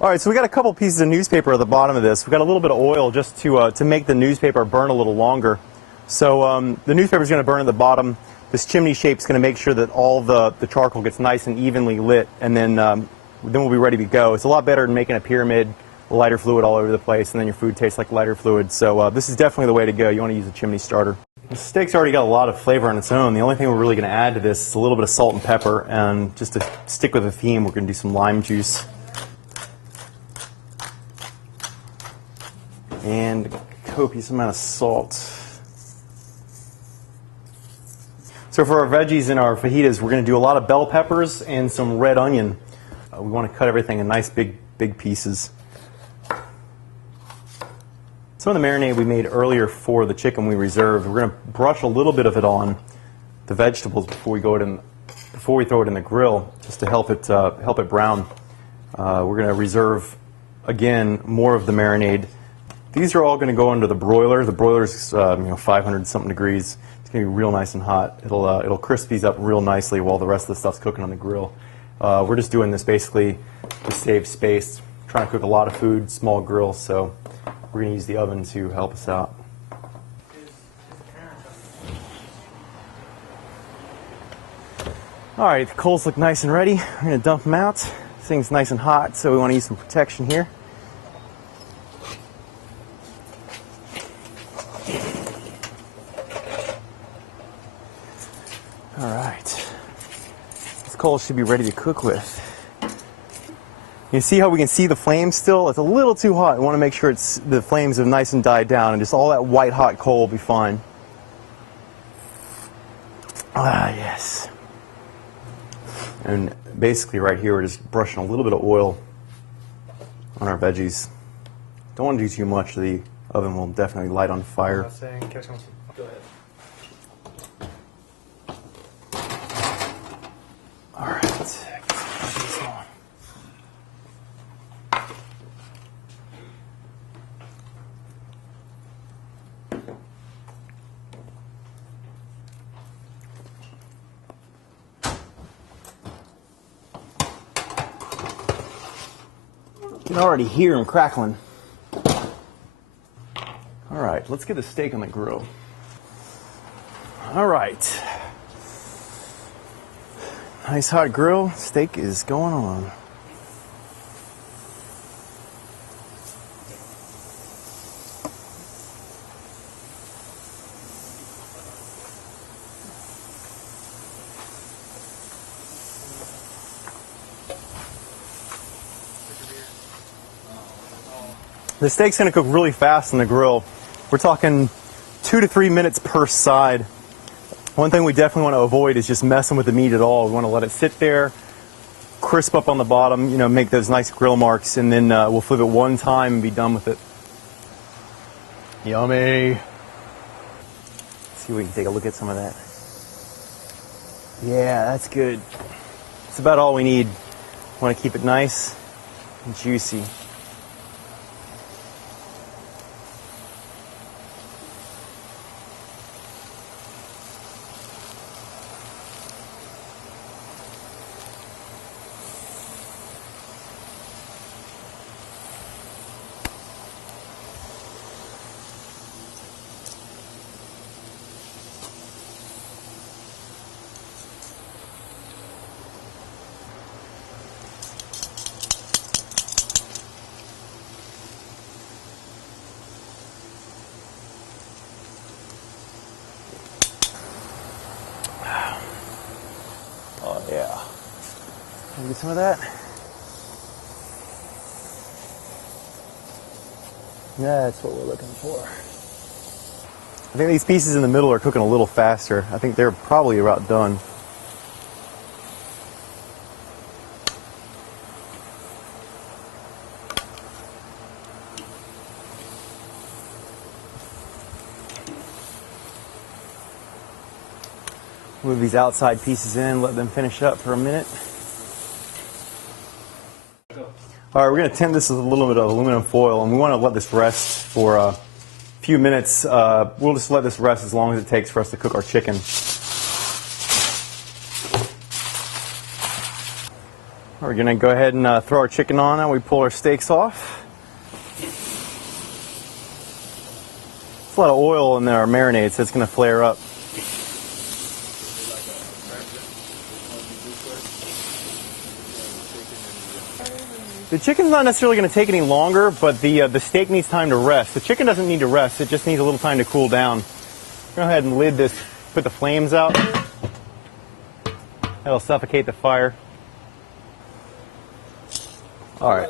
All right, so we got a couple pieces of newspaper at the bottom of this. We got a little bit of oil just to make the newspaper burn a little longer. So the newspaper is going to burn at the bottom. This chimney shape is going to make sure that all the charcoal gets nice and evenly lit, and then we'll be ready to go. It's a lot better than making a pyramid, lighter fluid all over the place, and then your food tastes like lighter fluid. So this is definitely the way to go. You want to use a chimney starter. The steak's already got a lot of flavor on its own. The only thing we're really going to add to this is a little bit of salt and pepper, and just to stick with the theme, we're going to do some lime juice. And a copious amount of salt. So for our veggies and our fajitas, we're going to do a lot of bell peppers and some red onion. We want to cut everything in nice big pieces. Some of the marinade we made earlier for the chicken we reserved, we're going to brush a little bit of it on the vegetables before we throw it in the grill, just to help it brown. We're going to reserve again more of the marinade. These are all going to go under the broiler. The broiler's 500 something degrees. It's going to be real nice and hot. It'll crisp these up real nicely while the rest of the stuff's cooking on the grill. We're just doing this basically to save space. Trying to cook a lot of food, small grill, so we're going to use the oven to help us out. All right, the coals look nice and ready. We're going to dump them out. This thing's nice and hot, so we want to use some protection here. All right, this coal should be ready to cook with. You see how we can see the flames still? It's a little too hot. We want to make sure the flames have nice and died down, and just all that white hot coal will be fine. Ah, yes. And basically right here we're just brushing a little bit of oil on our veggies. Don't want to do too much. The oven will definitely light on fire. Go ahead. All right, get some veggies on. You can already hear them crackling. All right, let's get the steak on the grill. All right. Nice hot grill, steak is going on. The steak's gonna cook really fast on the grill. We're talking 2 to 3 minutes per side. One thing we definitely want to avoid is just messing with the meat at all. We want to let it sit there, crisp up on the bottom, make those nice grill marks, and then we'll flip it one time and be done with it. Yummy. Let's see if we can take a look at some of that. Yeah, that's good. That's about all we need. Want to keep it nice and juicy. Oh yeah. Can we get some of that? That's what we're looking for. I think these pieces in the middle are cooking a little faster. I think they're probably about done. Move these outside pieces in, let them finish up for a minute. All right, we're going to tint this with a little bit of aluminum foil, and we want to let this rest for a few minutes. We'll just let this rest as long as it takes for us to cook our chicken. We're going to go ahead and throw our chicken on and we pull our steaks off. There's a lot of oil in our marinade, so it's going to flare up. The chicken's not necessarily going to take any longer, but the steak needs time to rest. The chicken doesn't need to rest, it just needs a little time to cool down. Go ahead and lid this, put the flames out. That'll suffocate the fire. All right,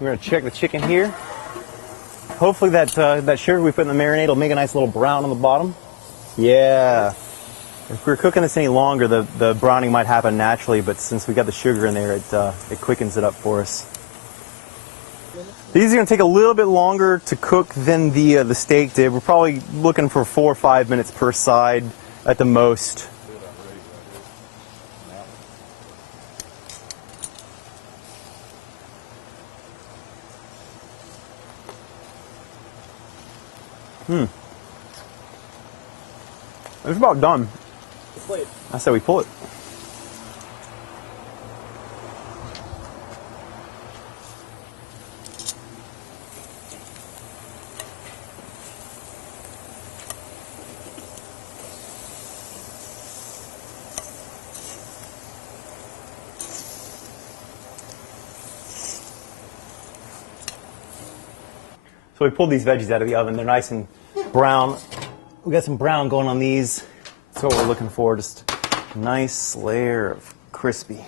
we're going to check the chicken here. Hopefully that sugar we put in the marinade will make a nice little brown on the bottom. Yeah. If we're cooking this any longer, the browning might happen naturally, but since we got the sugar in there, it quickens it up for us. These are going to take a little bit longer to cook than the steak did. We're probably looking for 4 or 5 minutes per side at the most. It's about done. I said we pull it. So we pulled these veggies out of the oven. They're nice and brown. We got some brown going on these. That's what we're looking for, just a nice layer of crispy.